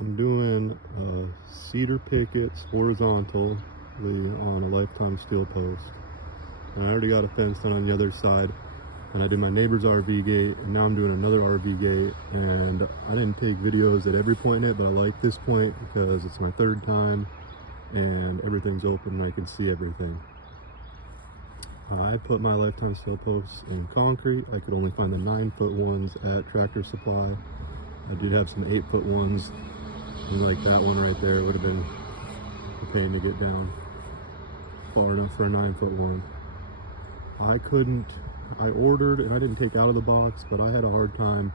I'm doing cedar pickets horizontally on a lifetime steel post. And I already got a fence done on the other side. And I did my neighbor's RV gate, and now I'm doing another RV gate. And I didn't take videos at every point in it, but I like this point because it's my third time and everything's open and I can see everything. I put my lifetime steel posts in concrete. I could only find the 9-foot ones at Tractor Supply. I did have some 8-foot ones, and like that one right there, it would have been a pain to get down far enough for a 9-foot one. I ordered, and I didn't take out of the box, but I had a hard time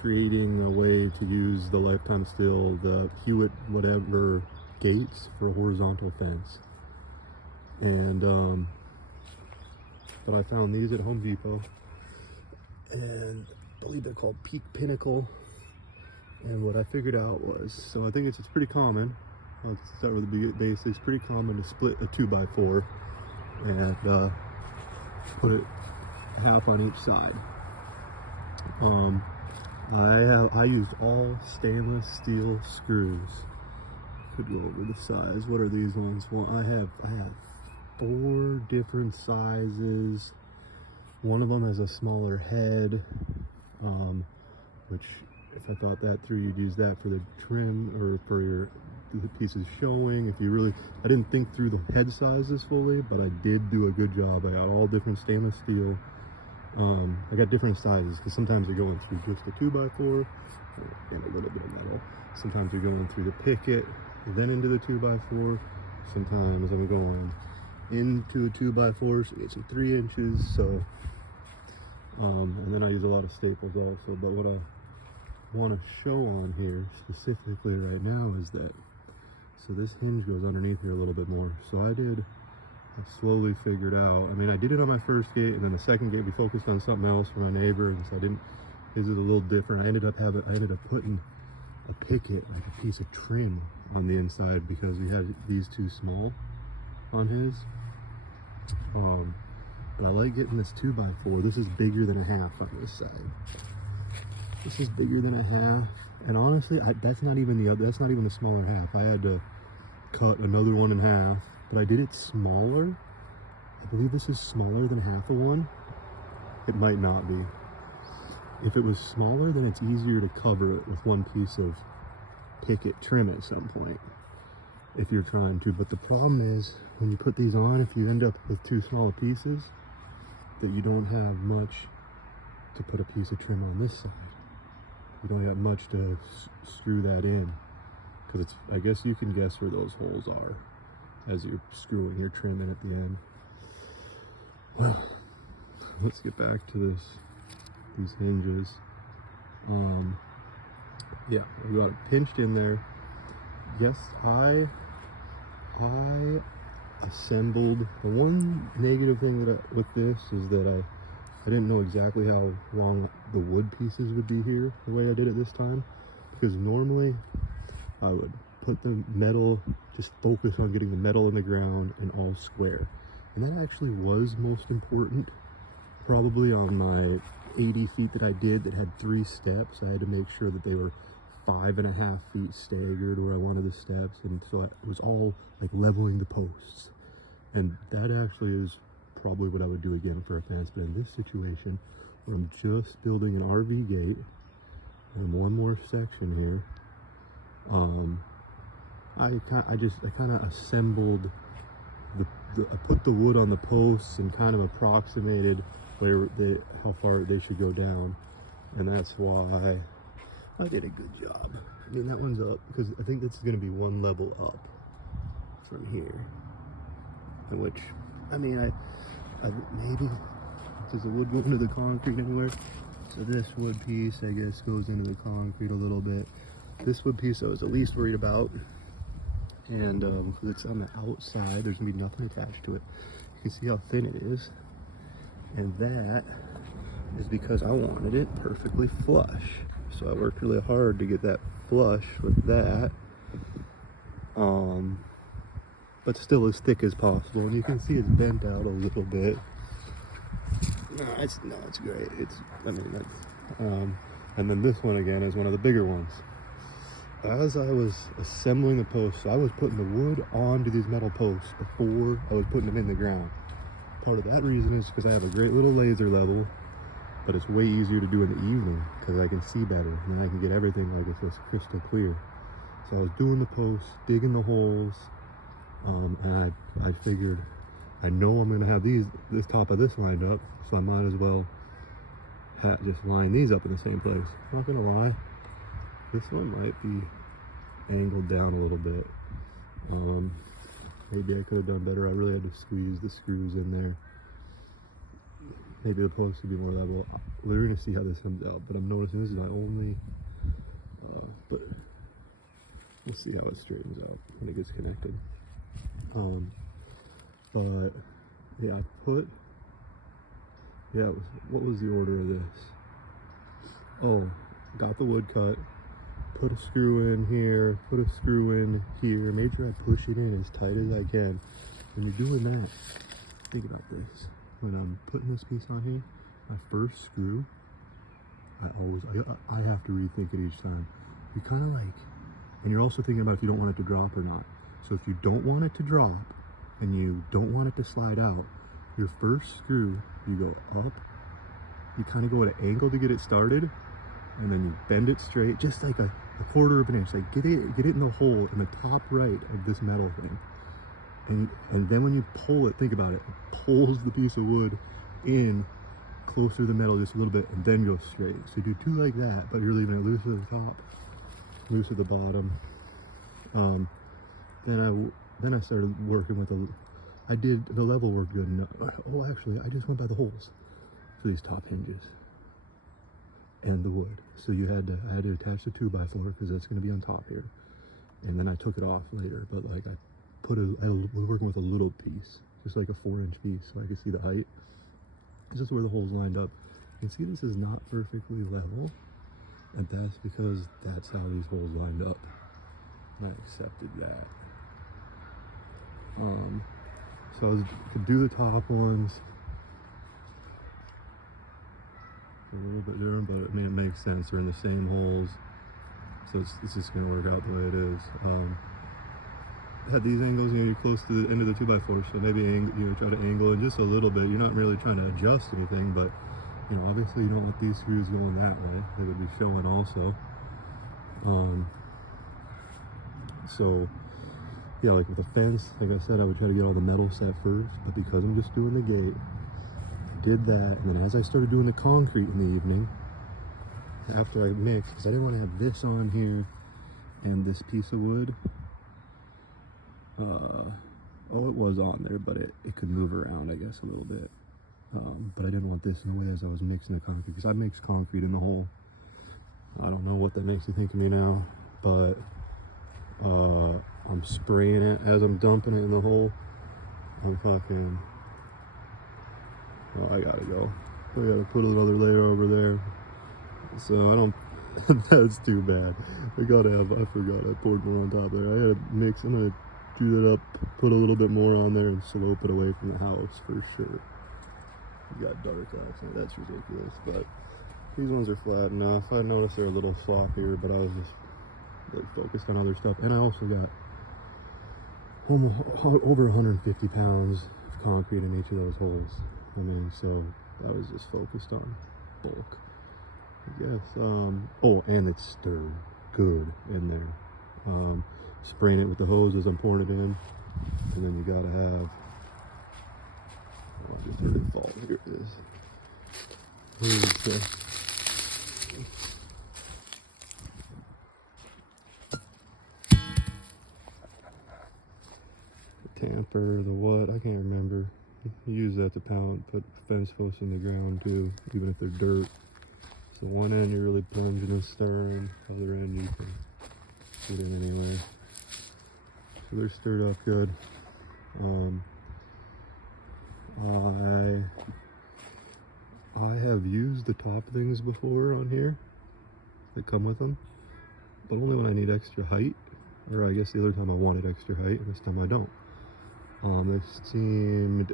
creating a way to use the lifetime steel, the Hewitt whatever gates for a horizontal fence. And but I found these at Home Depot, and I believe they're called Peak Pinnacle. And what I figured out was, so I think it's pretty common. I'll start with the basics. Pretty common to split a 2x4 and put it half on each side. I used all stainless steel screws. Could go over the size. What are these ones? Well, I have 4 different sizes. One of them has a smaller head, which if I thought that through, you'd use that for the trim or for the pieces showing. I didn't think through the head sizes fully, but I did do a good job. I got all different stainless steel. I got different sizes because sometimes you're going through just a 2x4 and a little bit of metal. Sometimes you're going through the picket, then into the 2x4. Sometimes I'm going into a 2x4, so it's 3 inches. So, and then I use a lot of staples also. But what I want to show on here specifically right now is that, so this hinge goes underneath here a little bit more. So I slowly figured out, I mean, I did it on my first gate, and then the second gate we focused on something else for my neighbor, and so his is a little different. I ended up putting a picket, like a piece of trim on the inside, because we had these too small on his. But I like getting this 2x4. This is bigger than a half on this side. This is bigger than a half, and honestly, that's not even the smaller half. I had to cut another one in half, but I did it smaller. I believe this is smaller than half of one. It might not be. If it was smaller, then it's easier to cover it with one piece of picket trim at some point, if you're trying to. But the problem is, when you put these on, if you end up with too small pieces, that you don't have much to put a piece of trim on this side. You don't have much to screw that in, because I guess you can guess where those holes are as you're screwing your trim in at the end. Well, let's get back to these hinges. Yeah, we got it pinched in there. Yes, I assembled. The one negative thing with this is that I didn't know exactly how long the wood pieces would be here the way I did it this time, because normally I would put the metal, just focus on getting the metal in the ground and all square. And that actually was most important. Probably on my 80 feet that I did that had 3 steps, I had to make sure that they were 5.5 feet staggered where I wanted the steps, and so it was all like leveling the posts. And that actually is probably what I would do again for a fence. But in this situation, where I'm just building an RV gate and one more section here, I kind of assembled I put the wood on the posts and kind of approximated how far they should go down, and that's why I did a good job. I mean, that one's up because I think this is going to be one level up from here, in which, I mean, I maybe, does the wood go into the concrete anywhere? So this wood piece, I guess, goes into the concrete a little bit. This wood piece I was the least worried about, and because it's on the outside, there's gonna be nothing attached to it. You can see how thin it is, and that is because I wanted it perfectly flush. So I worked really hard to get that flush with that, but still as thick as possible. And you can see it's bent out a little bit. No, it's great. And then this one again is one of the bigger ones. as I was assembling the posts, I was putting the wood onto these metal posts before I was putting them in the ground. Part of that reason is because I have a great little laser level, but it's way easier to do in the evening because I can see better and then I can get everything like it's just crystal clear. So I was doing the posts, digging the holes, and I figured I know I'm going to have this top of this lined up, so I might as well just line these up in the same place. I'm not going to lie, this one might be angled down a little bit. Maybe I could have done better. I really had to squeeze the screws in there. Maybe the post would be more level. We're going to see how this comes out, but I'm noticing this is my only, but we'll see how it straightens out when it gets connected. But yeah, what was the order of this? Oh, got the wood cut, put a screw in here, put a screw in here, made sure I push it in as tight as I can. When you're doing that, think about this. When I'm putting this piece on here, my first screw, I have to rethink it each time. You kind of like, and you're also thinking about if you don't want it to drop or not. So if you don't want it to drop and you don't want it to slide out, your first screw, you go up, you kind of go at an angle to get it started, and then you bend it straight, just like a quarter of an inch. Like get it in the hole in the top right of this metal thing. And then when you pull it, think about it, it pulls the piece of wood in closer to the metal just a little bit and then go straight. So you do two like that, but you're leaving it loose at the top, loose at the bottom. Then I started working with I did the level work good enough. Oh, actually, I just went by the holes for these top hinges and the wood. So I had to attach the 2x4 because that's going to be on top here. And then I took it off later, but like I was working with a little piece, just like a 4-inch piece, so I could see the height. This is where the holes lined up. You can see this is not perfectly level, and that's because that's how these holes lined up. And I accepted that. So I was to do the top ones a little bit different, but it makes sense. They're in the same holes, so it's just going to work out the way it is. Had these angles, you're close to the end of the 2x4, so maybe try to angle it just a little bit. You're not really trying to adjust anything, but obviously you don't want these screws going that way. They would be showing also. So yeah, like with the fence, like I said, I would try to get all the metal set first, but because I'm just doing the gate, I did that, and then as I started doing the concrete in the evening, after I mixed, because I didn't want to have this on here and this piece of wood. Oh, it was on there, but it could move around, I guess, a little bit. But I didn't want this in the way as I was mixing the concrete, because I mixed concrete in the hole. I don't know what that makes you think of me now, but I'm spraying it as I'm dumping it in the hole. I'm fucking, oh, I gotta go. I gotta put another layer over there. So I don't, that's too bad. I forgot I poured more on top there. I had to mix, I'm gonna do that up, put a little bit more on there and slope it away from the house for sure. You got dark last night, that's ridiculous, but these ones are flat enough. I noticed they're a little sloppier, but I was just really focused on other stuff. And I also got almost over 150 pounds of concrete in each of those holes. I mean, so I was just focused on bulk, I guess. Oh, and it's stirred good in there. Spraying it with the hose as I'm pouring it in, and then you gotta have, oh, I just heard it fall. Here it is. Here's the tamper, the what, I can't remember. You use that to put fence posts in the ground too, even if they're dirt. So one end you're really plunging and stirring, other end you can put in anyway. So they're stirred up good. I have used the top things before on here that come with them, but only when I need extra height, or I guess the other time I wanted extra height, and this time I don't. This seemed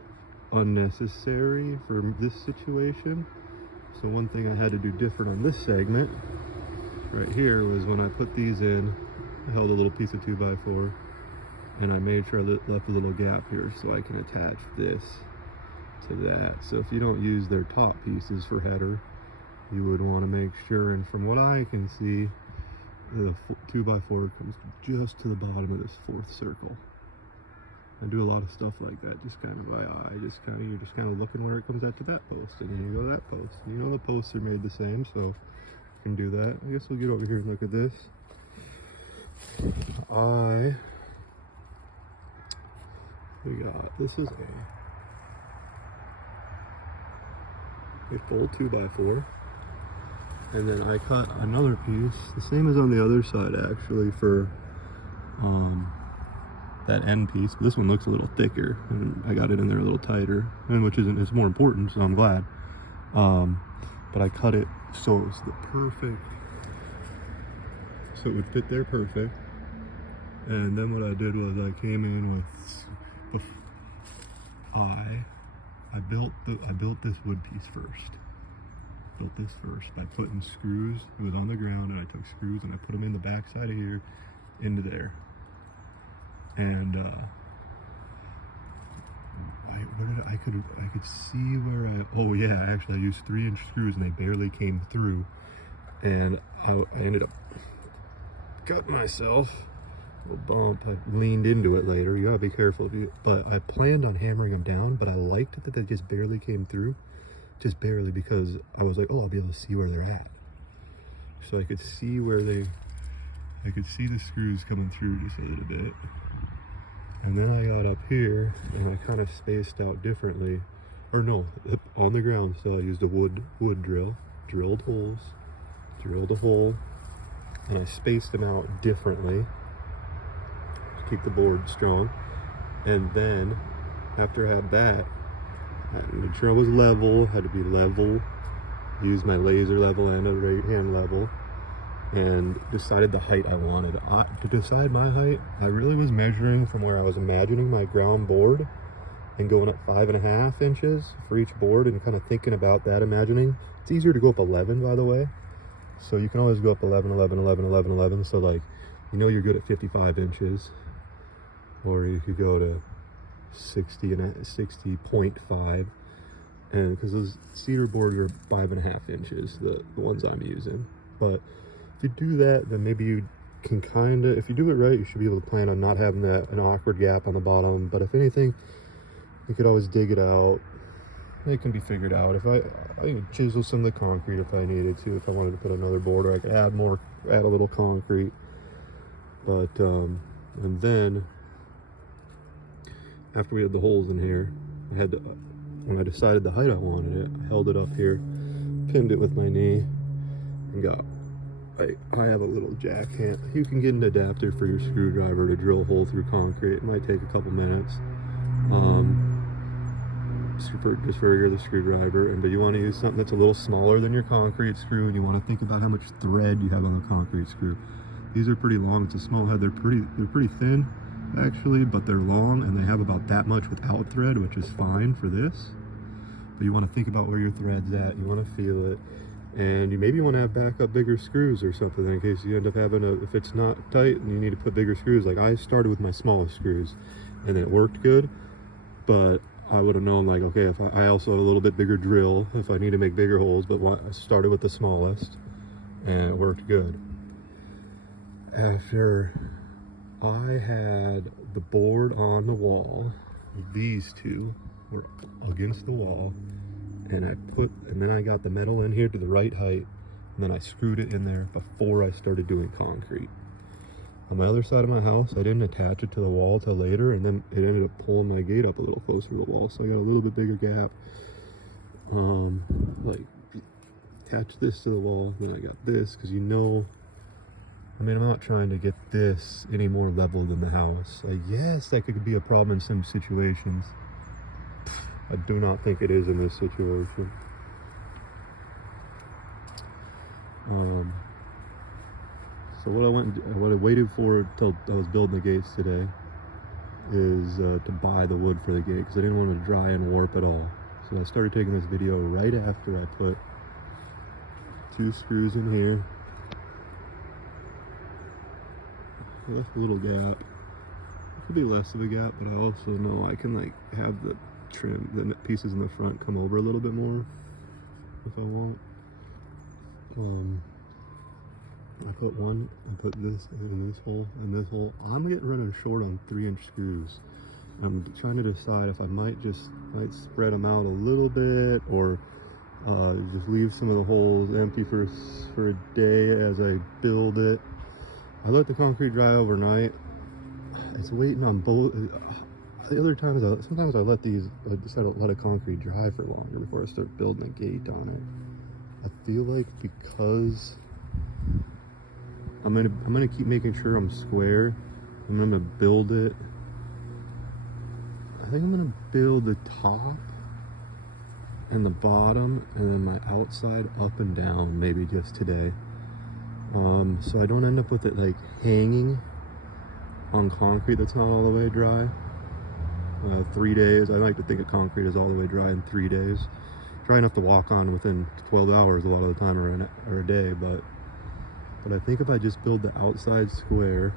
unnecessary for this situation. So one thing I had to do different on this segment right here was when I put these in, I held a little piece of 2x4 and I made sure I left a little gap here so I can attach this to that. So if you don't use their top pieces for header, you would want to make sure, and from what I can see, the 2x4 comes just to the bottom of this 4th circle. I do a lot of stuff like that, just kind of by eye. You're just kind of looking where it comes out to that post, and then you go to that post. You know the posts are made the same, so you can do that. I guess we'll get over here and look at this. This is a full 2x4, and then I cut another piece, the same as on the other side actually, for that end piece. This one looks a little thicker, and I got it in there a little tighter, and it's more important, so I'm glad. But I cut it so it was the perfect, so it would fit there perfect. And then what I did was I came in with I built this wood piece first. Built this first by putting screws. It was on the ground, and I took screws and I put them in the back side of here into there. And I could see where I used 3-inch screws and they barely came through, and I ended up cutting myself a bump. I leaned into it later. You gotta be careful but I planned on hammering them down, but I liked it that they just barely came through, just barely, because I was like, oh, I'll be able to see where they're at. So I could see I could see the screws coming through just a little bit. And then I got up here and I kind of spaced out differently, or no, on the ground. So I used a wood drill, drilled holes, drilled a hole, and I spaced them out differently to keep the board strong. And then after I had that, I made sure I was level, had to be level, used my laser level and a right hand level, and decided the height I wanted. To decide my height, I really was measuring from where I was imagining my ground board and going up 5.5 inches for each board, and kind of thinking about that, imagining. It's easier to go up 11, by the way. So you can always go up 11, 11, 11, 11, 11. So like, you know you're good at 55 inches. Or you could go to 60.5. And because those cedar boards are 5.5 inches, the ones I'm using. But if you do that, then maybe you can kind of, if you do it right, you should be able to plan on not having an awkward gap on the bottom. But if anything, you could always dig it out. It can be figured out. If I could chisel some of the concrete if I needed to, if I wanted to put another board, or I could add a little concrete. But and then after we had the holes in here, when I decided the height I wanted it, I held it up here, pinned it with my knee, and got, I have a little jack hand. You can get an adapter for your screwdriver to drill a hole through concrete. It might take a couple minutes. Just for a regular screwdriver, but you want to use something that's a little smaller than your concrete screw, and you want to think about how much thread you have on the concrete screw. These are pretty long. It's a small head. They're pretty thin actually, but they're long, and they have about that much without thread, which is fine for this. But you want to think about where your thread's at. You want to feel it, and you maybe want to have backup bigger screws or something in case you end up having if it's not tight and you need to put bigger screws. Like I started with my smallest screws, and it worked good, but I would have known, like, okay, if I also had a little bit bigger drill if I need to make bigger holes, but I started with the smallest, and it worked good. After I had the board on the wall, these two were against the wall, and then I got the metal in here to the right height, and then I screwed it in there before I started doing concrete. On my other side of my house, I didn't attach it to the wall till later, and then it ended up pulling my gate up a little closer to the wall, so I got a little bit bigger gap. Like, attach this to the wall, then I got this, because I'm not trying to get this any more level than the house. Yes, that could be a problem in some situations. I do not think it is in this situation. So what I waited for till I was building the gates today is to buy the wood for the gate, because I didn't want it to dry and warp at all. So I started taking this video right after I put 2 screws in here, I left a little gap. It could be less of a gap, but I also know I can like have the trim, the pieces in the front come over a little bit more if I want. I put one and put this in this hole and this hole. I'm getting running short on 3-inch screws. I'm trying to decide if I might spread them out a little bit, or just leave some of the holes empty for a day as I build it. I let the concrete dry overnight. It's waiting on both. The other times, sometimes I decide to let a concrete dry for longer before I start building a gate on it. I feel like because I'm gonna keep making sure I'm square. I'm gonna build it. I think I'm gonna build the top and the bottom, and then my outside up and down, maybe just today. So I don't end up with it like hanging on concrete that's not all the way dry. 3 days. I like to think of concrete as all the way dry in 3 days. Dry enough to walk on within 12 hours a lot of the time, or a day, but I think if I just build the outside square,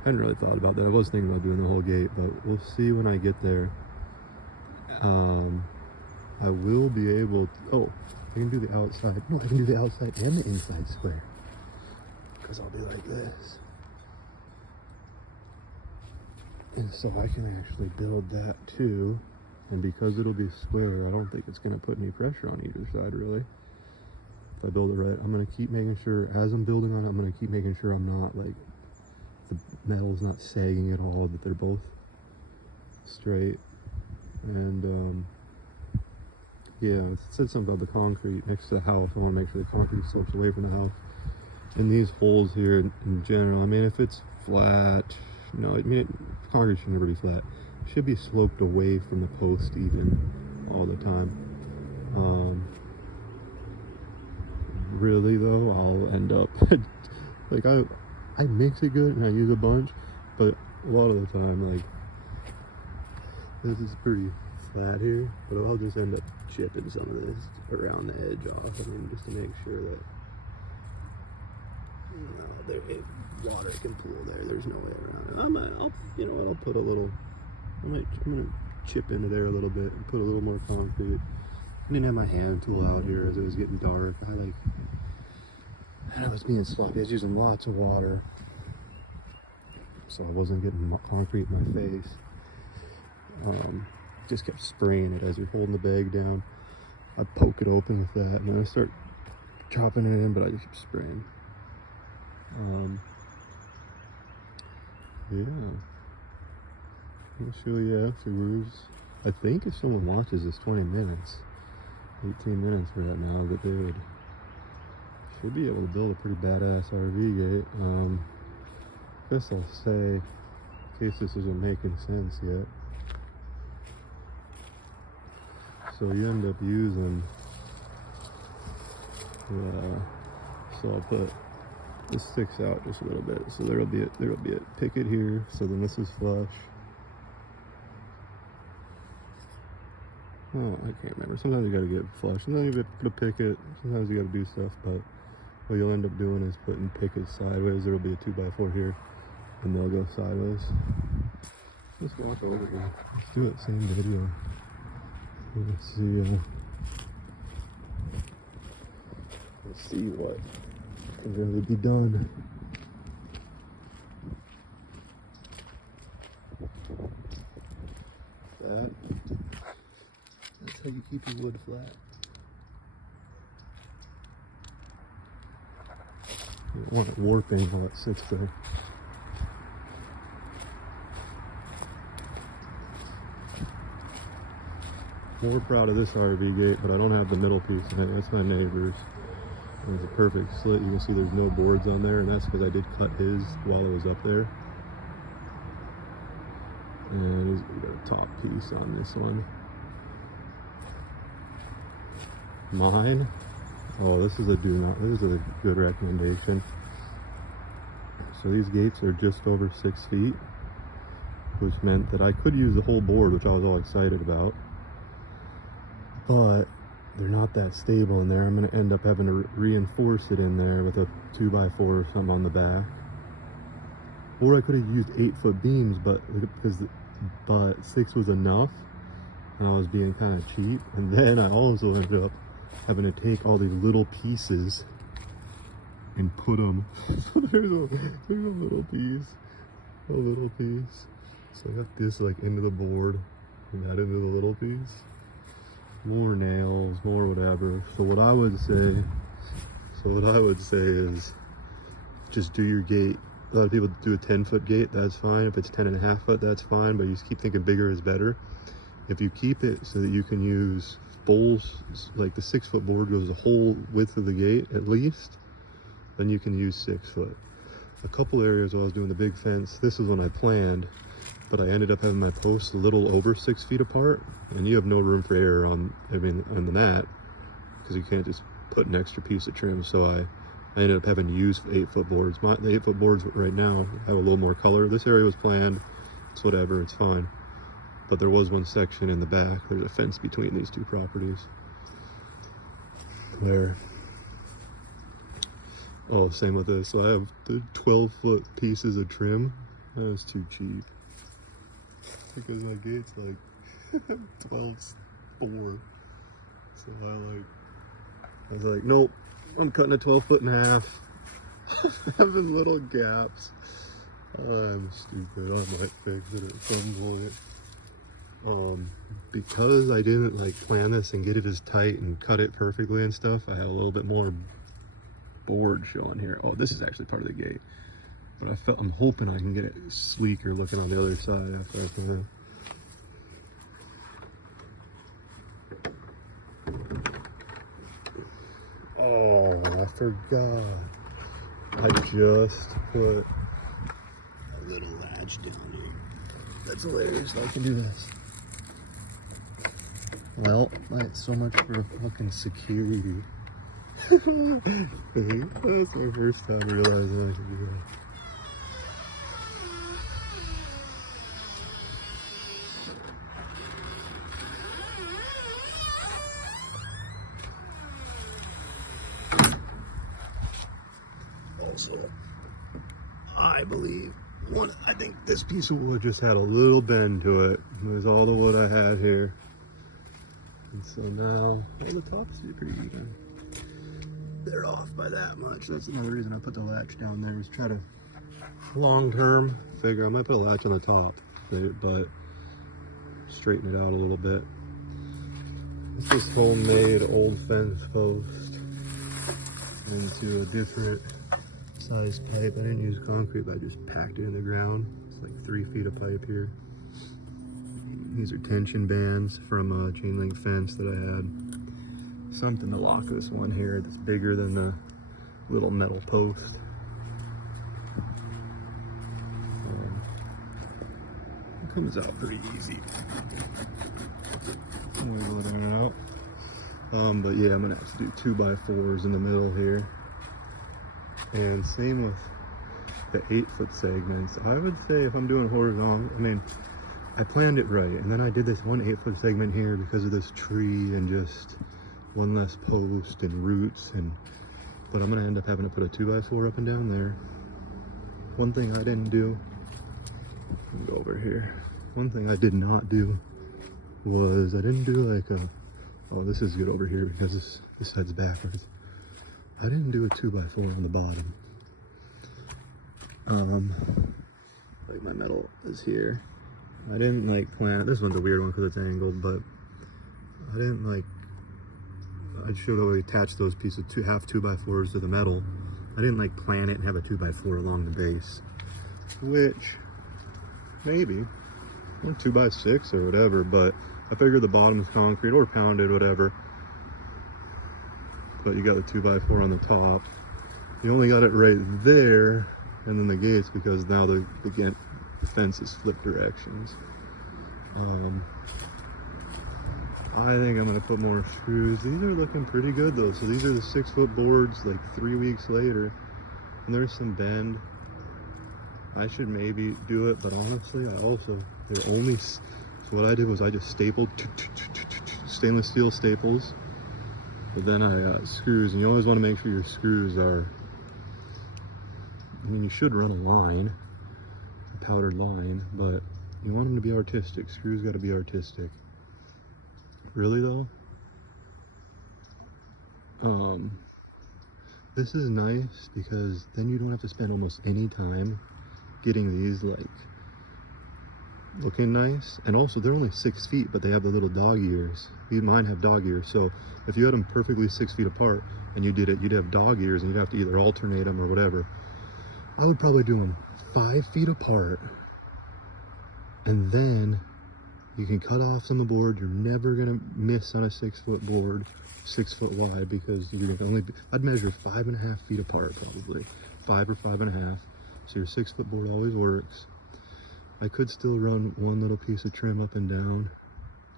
I hadn't really thought about that. I was thinking about doing the whole gate, but we'll see when I get there. I will be able to, oh, I can do the outside. No, I can do the outside and the inside square, because I'll be like this. And so I can actually build that too. And because it'll be square, I don't think it's going to put any pressure on either side, really. If I build it right, I'm going to keep making sure, as I'm building on it, I'm going to keep making sure I'm not like, the metal's not sagging at all, that they're both straight. And yeah, it said something about the concrete next to the house. I want to make sure the concrete slopes away from the house. And these holes here in general, I mean, if it's flat, I mean, concrete should never be flat. It should be sloped away from the post even all the time. Really though, I'll end up like I mix it good and I use a bunch, but a lot of the time, like, this is pretty flat here, but I'll just end up chipping some of this around the edge off. I mean, just to make sure that water can pool there. There's no way around it. I'll put a little. I'm gonna chip into there a little bit and put a little more concrete. I didn't have my hand tool out here as it was getting dark. I was being sloppy. I was using lots of water, so I wasn't getting concrete in my face. Just kept spraying it as you're holding the bag down. I poke it open with that, and then I start chopping it in, but I just keep spraying. Yeah. I'll show you afterwards. I think if someone watches this 20 minutes, 18 minutes we're at now, that they should be able to build a pretty badass RV gate. I guess I'll say, in case this isn't making sense yet. So you end up using, so I'll put, this sticks out just a little bit. So there'll be a picket here. So then this is flush. Oh, I can't remember. Sometimes you gotta get flush. Sometimes you gotta put a picket. Sometimes you gotta do stuff, but what you'll end up doing is putting pickets sideways. There'll be a 2x4 here, and they'll go sideways. Let's walk over here. Let's do it, same video. Let's see what can really be done. That's how you keep your wood flat. You don't want it warping while it sits there. More proud of this RV gate, but I don't have the middle piece in it. That's my neighbor's. It's a perfect slit. You can see there's no boards on there, and that's because I did cut his while it was up there. And we got a top piece on this one. Mine, oh, this is a good recommendation. So these gates are just over 6 feet, which meant that I could use the whole board, which I was all excited about. But they're not that stable in there. I'm going to end up having to reinforce it in there with a 2x4 or something on the back. Or I could have used 8-foot beams, but 6 was enough, and I was being kind of cheap. And then I also ended up having to take all these little pieces and put them. So there's a little piece, So I got this like into the board, and that into the little piece. More nails, more whatever. So what I would say is just do your gate. A lot of people do a 10-foot gate, that's fine. If it's 10.5 foot, that's fine, but you just keep thinking bigger is better. If you keep it so that you can use bowls, like the 6-foot board goes the whole width of the gate at least, then you can use 6 foot. A couple areas where I was doing the big fence, this is when I planned, but I ended up having my posts a little over 6 feet apart, and you have no room for error on the mat, because you can't just put an extra piece of trim. So I ended up having to use 8-foot boards. The 8-foot boards right now have a little more color. This area was planned, it's whatever, it's fine. But there was one section in the back, there's a fence between these two properties. There. Oh, same with this. So I have the 12-foot pieces of trim. That was too cheap. Because my gate's like 12.4. So I was like, nope, I'm cutting a 12-foot in half. Having little gaps. I'm stupid. I might fix it at some point. Because I didn't like plan this and get it as tight and cut it perfectly and stuff, I have a little bit more board showing here. Oh, this is actually part of the gate. But I'm hoping I can get it sleeker looking on the other side after I put it. Oh, I forgot. I just put a little latch down here. That's hilarious. I can do this. Well, so much for fucking security. That's my first time realizing I could do that. Also, I think this piece of wood just had a little bend to it. There's all the wood I had here. And so now, all the tops are pretty even. They're off by that much. That's another reason I put the latch down there, was try to, long term, figure I might put a latch on the top, but straighten it out a little bit. This is homemade old fence post into a different size pipe. I didn't use concrete, but I just packed it in the ground. It's like 3 feet of pipe here. These are tension bands from a chain link fence that I had. Something to lock this one here that's bigger than the little metal post. It comes out pretty easy. Wiggle it in and out. But yeah, I'm gonna have to do 2x4s in the middle here. And same with the 8-foot segments. I would say if I'm doing horizontal, I mean, I planned it right, and then I did this one 8-foot segment here because of this tree and just one less post and roots, but I'm gonna end up having to put a 2x4 up and down there. One thing I didn't do, let me go over here. One thing I did not do was I didn't do like oh, this is good over here because this side's backwards. I didn't do a 2x4 on the bottom. Like my metal is here. I didn't like plan, this one's a weird one because it's angled, but I didn't like, I should have attached those pieces of half 2x4s to the metal. I didn't like plan it and have a 2x4 along the base, which maybe, or 2x6 or whatever, but I figured the bottom is concrete or pounded, whatever. But you got the 2x4 on the top. You only got it right there, and then the gates, because now the fence is flipped directions. I think I'm gonna put more screws. These are looking pretty good though. So these are the 6-foot boards, like 3 weeks later, and there's some bend. I should maybe do it, but honestly, so what I did was I just stapled stainless steel staples. But then I got screws, and you always want to make sure your screws are, I mean, you should run a line, powdered line, but you want them to be artistic. Screws got to be artistic. Really though, this is nice because then you don't have to spend almost any time getting these like looking nice. And also they're only 6 feet, but they have the little dog ears. Mine have dog ears, so if you had them perfectly 6 feet apart and you did it, you'd have dog ears and you'd have to either alternate them or whatever. I would probably do them 5 feet apart, and then you can cut off some of the board. You're never gonna miss on a 6 foot board, 6 foot wide, because you're gonna only I'd measure 5.5 feet apart probably, 5 or 5.5. So your 6 foot board always works. I could still run one little piece of trim up and down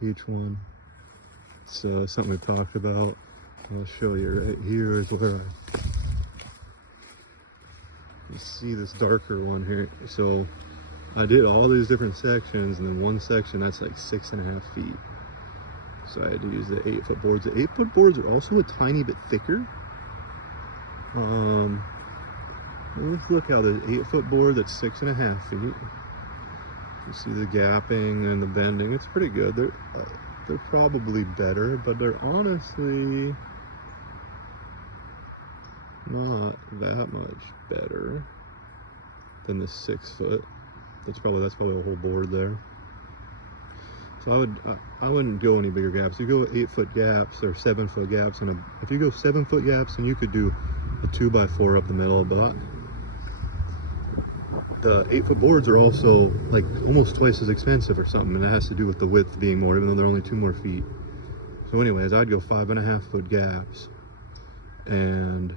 each one. It's something we've talked about. I'll show you right here is where you see this darker one here. So I did all these different sections, and then one section that's like 6.5 feet. So I had to use the 8 foot boards. The 8 foot boards are also a tiny bit thicker. Let's look how the 8 foot board that's 6.5 feet. You see the gapping and the bending. It's pretty good. They're probably better, but they're honestly not that much better than the 6 foot. That's probably a whole board there. So I wouldn't go any bigger gaps. You go 8 foot gaps or 7 foot gaps, and if you go 7 foot gaps, then you could do a 2x4 up the middle, but the 8 foot boards are also like almost twice as expensive or something, and that has to do with the width being more, even though they're only 2 more feet. So anyways, I'd go 5.5 foot gaps. And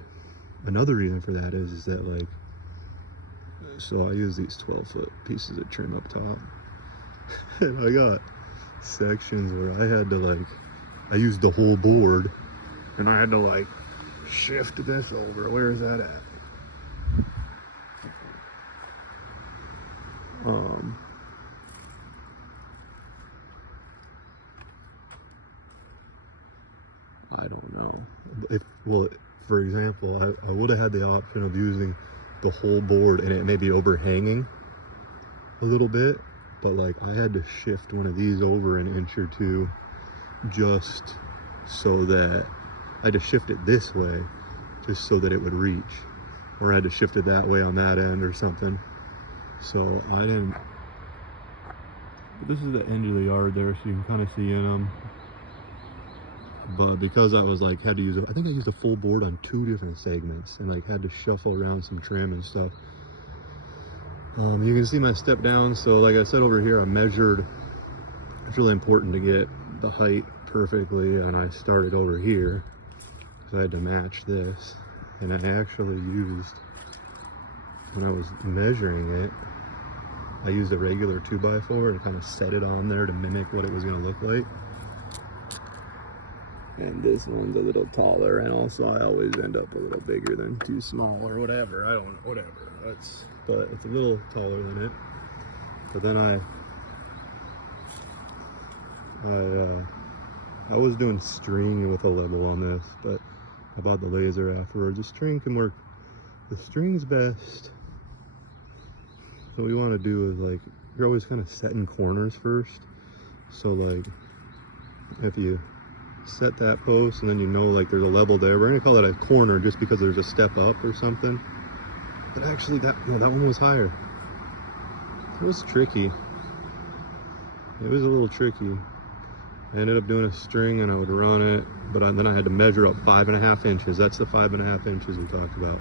another reason for that is that like, so I use these 12 foot pieces of trim up top. And I got sections where I had to like, I used the whole board and I had to like shift this over. Where is that at? I don't know. Well, for example, I would have had the option of using the whole board and it may be overhanging a little bit, but like I had to shift one of these over an inch or two just so that I had to shift it this way just so that it would reach, or I had to shift it that way on that end or something. So I didn't. This is the end of the yard there, so you can kind of see in them. But because I was like, had to use it, I think I used a full board on 2 different segments and like had to shuffle around some trim and stuff. You can see my step down. So like I said over here, I measured. It's really important to get the height perfectly, and I started over here because I had to match this. And I actually used, when I was measuring it, I used a regular 2x4 and kind of set it on there to mimic what it was going to look like. And this one's a little taller, and also I always end up a little bigger than too small or whatever. I don't know, whatever. But it's a little taller than it. But then I was doing string with a level on this, but I bought the laser afterwards. The string can work. The string's best. So what you want to do is like, you're always kind of setting corners first. So like, if you set that post and then you know like there's a level there, we're gonna call that a corner just because there's a step up or something. But actually that one was higher. It was tricky. It was a little tricky. I ended up doing a string and I would run it, but then I had to measure up 5.5 inches. That's the 5.5 inches we talked about.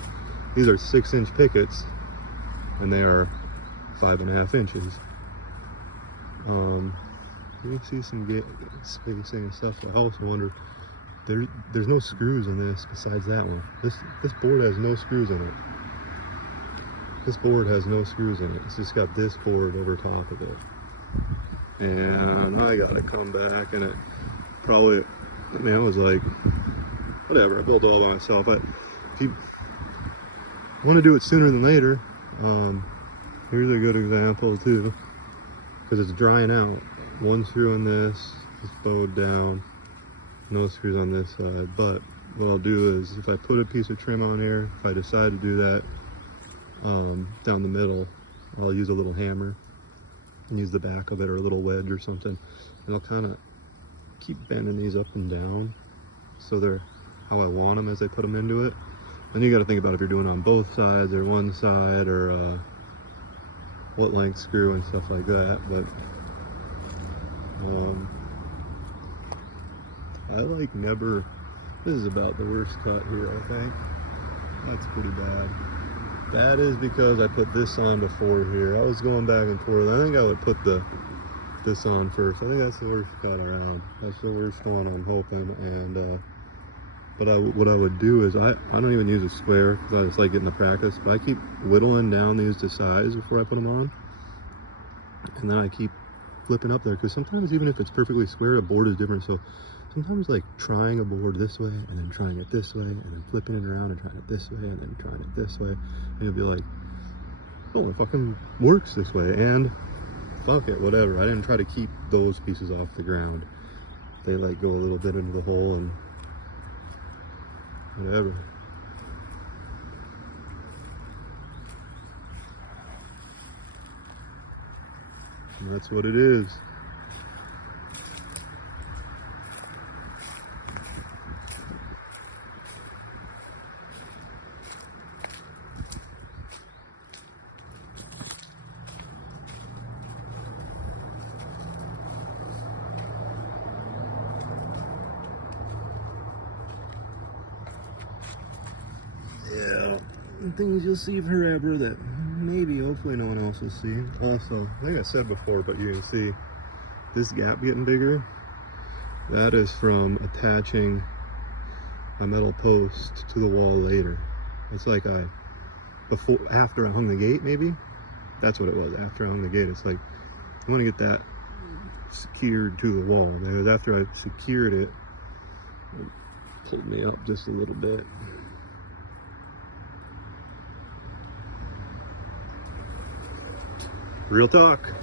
These are 6-inch pickets and they are 5.5 inches. You can see some spacing and stuff. I also wonder, there's no screws in this besides that one. This board has no screws in it. This board has no screws in it. It's just got this board over top of it. And I gotta come back, and it probably, I mean, I was like, whatever, I built it all by myself. If you want to do it sooner than later, here's a good example too, because it's drying out. 1 screw in this, it's bowed down, no screws on this side. But what I'll do is, if I put a piece of trim on here, if I decide to do that down the middle, I'll use a little hammer and use the back of it or a little wedge or something, and I'll kind of keep bending these up and down so they're how I want them as I put them into it. And you got to think about if you're doing on both sides or one side, or what length screw and stuff like that. But I like never, this is about the worst cut here, I think. That's pretty bad. That is because I put this on before here. I was going back and forth. I think I would put this on first. I think that's the worst cut around. That's the worst one, I'm hoping. And but what I would do is I don't even use a square because I just like getting the practice. But I keep whittling down these to size before I put them on, and then I keep flipping up there, because sometimes even if it's perfectly square, a board is different. So sometimes like trying a board this way and then trying it this way and then flipping it around and trying it this way and then trying it this way, and you'll be like, oh, it fucking works this way, and fuck it, whatever. I didn't try to keep those pieces off the ground. They like go a little bit into the hole and whatever. And that's what it is. Yeah, things you'll see forever that maybe, hopefully no one else will see. Also, I think I said before, but you can see this gap getting bigger. That is from attaching a metal post to the wall later. It's like after I hung the gate, maybe? That's what it was, after I hung the gate. It's like, I want to get that secured to the wall. Because after I secured it, it pulled me up just a little bit. Real talk.